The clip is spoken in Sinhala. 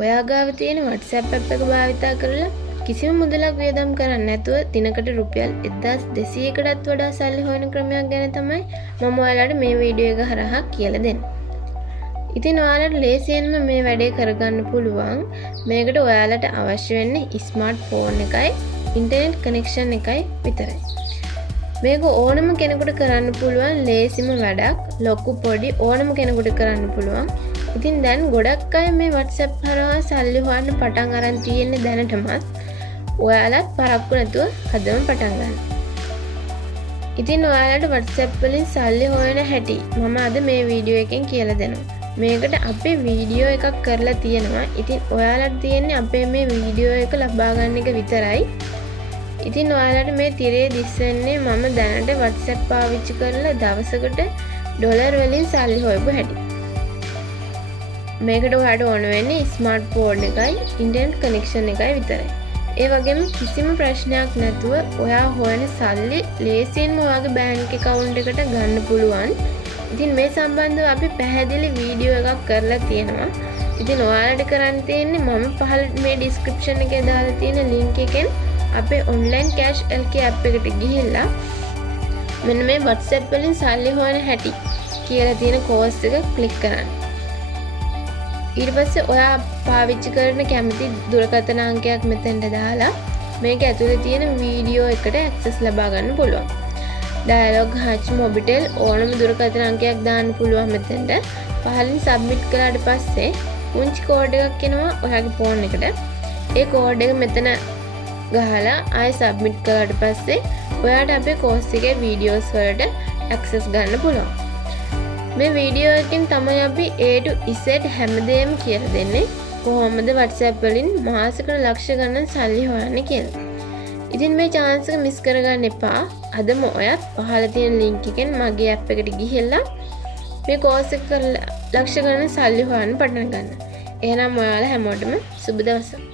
ඔයා ගාව තියෙන WhatsApp app එක භාවිතා කරලා කිසිම මුදලක් වියදම් කරන්නේ නැතුව දිනකට රුපියල් 1200කටත් වඩා සල්ලි හොයන ක්‍රමයක් ගැන තමයි මම ඔයාලට මේ වීඩියෝ එක හරහා කියලා දෙන්නේ. ඉතින් ඔයාලට ලේසියෙන්ම මේ වැඩේ කරගන්න පුළුවන්. මේකට ඔයාලට අවශ්‍ය වෙන්නේ ස්මාර්ට් ෆෝන් එකයි ඉන්ටර්නෙට් කනෙක්ෂන් එකයි විතරයි. මේක ඕනම කෙනෙකුට කරන්න පුළුවන් ලේසිම වැඩක්. ලොකු පොඩි ඕනම කෙනෙකුට කරන්න පුළුවන්. ඉතින් දැන් ගොඩක් අය මේ WhatsApp හරහා සල්ලි හොයන්න පටන් අරන් තියෙන්නේ දැනටමත්. ඔයාලත් පරක්කු නැතුව හදම පටන් ගන්න. ඉතින් ඔයාලට WhatsApp වලින් සල්ලි හොයන හැටි මම අද මේ වීඩියෝ එකෙන් කියලා දෙනවා. මේකට අපේ වීඩියෝ එකක් කරලා තියෙනවා. ඉතින් ඔයාලට තියෙන්නේ අපේ මේ වීඩියෝ එක ලබා ගන්න එක විතරයි. ඉතින් ඔයාලට මේ තිරේ දිස්සන්නේ මම දැනට WhatsApp පාවිච්චි කරලා දවසකට ඩොලර් වලින් සල්ලි හොයපු හැටි. මේකට ඔයාලට ඕන වෙන්නේ ස්මාර්ට් ෆෝන් එකයි ඉන්ටර්නෙට් කනෙක්ෂන් එකයි විතරයි. ඒ වගේම කිසිම ප්‍රශ්නයක් නැතුව ඔයා හොයන සල්ලි ලේසියෙන්ම ඔයාගේ බැංක් account එකට ගන්න පුළුවන්. ඉතින් මේ සම්බන්ධව අපි පැහැදිලි වීඩියෝ එකක් කරලා තියෙනවා. ඉතින් ඔයාලට කරන්න තියෙන්නේ මම පහළ මේ description එකේ දාලා තියෙන link එකෙන් අපේ online cash LK app එකට ගිහිල්ලා මෙන්න මේ WhatsApp වලින් සල්ලි හොයන හැටි කියලා තියෙන course එක click කරන්න. ඊට පස්සේ ඔයා පාවිච්චි කරන කැමති දුරකථන අංකයක් මෙතෙන්ට දාලා මේක ඇතුලේ තියෙන වීඩියෝ එකට access ලබා ගන්න පුළුවන්. Dialog Hatch Mobitel ඕනම දුරකථන අංකයක් දාන්න පුළුවන් මෙතෙන්ට. පහලින් submit කළාට පස්සේ පුංචි කෝඩ් එකක් එනවා ඔයාගේ ෆෝන් එකට. ඒ කෝඩ් එක මෙතන ගහලා ආයෙ submit කළාට පස්සේ ඔයාට අපේ course එකේ videos වලට access ගන්න පුළුවන්. මේ වීඩියෝ එකෙන් තමයි අපි A to Z හැමදේම කියලා දෙන්නේ. කොහොමද WhatsApp වලින් මාසෙකට ලක්ෂ ගණන් සල්ලි හොයන්නේ කියලා. ඉතින් මේ chance එක මිස් කරගන්න එපා. අදම ඔයත් පහළ තියෙන link එකෙන් මගේ app එකට ගිහිල්ලා මේ course එක කරලා ලක්ෂ ගණන් සල්ලි හොයන්න පටන් ගන්න. එහෙනම් ඔයාලා හැමෝටම සුබ දවසක්.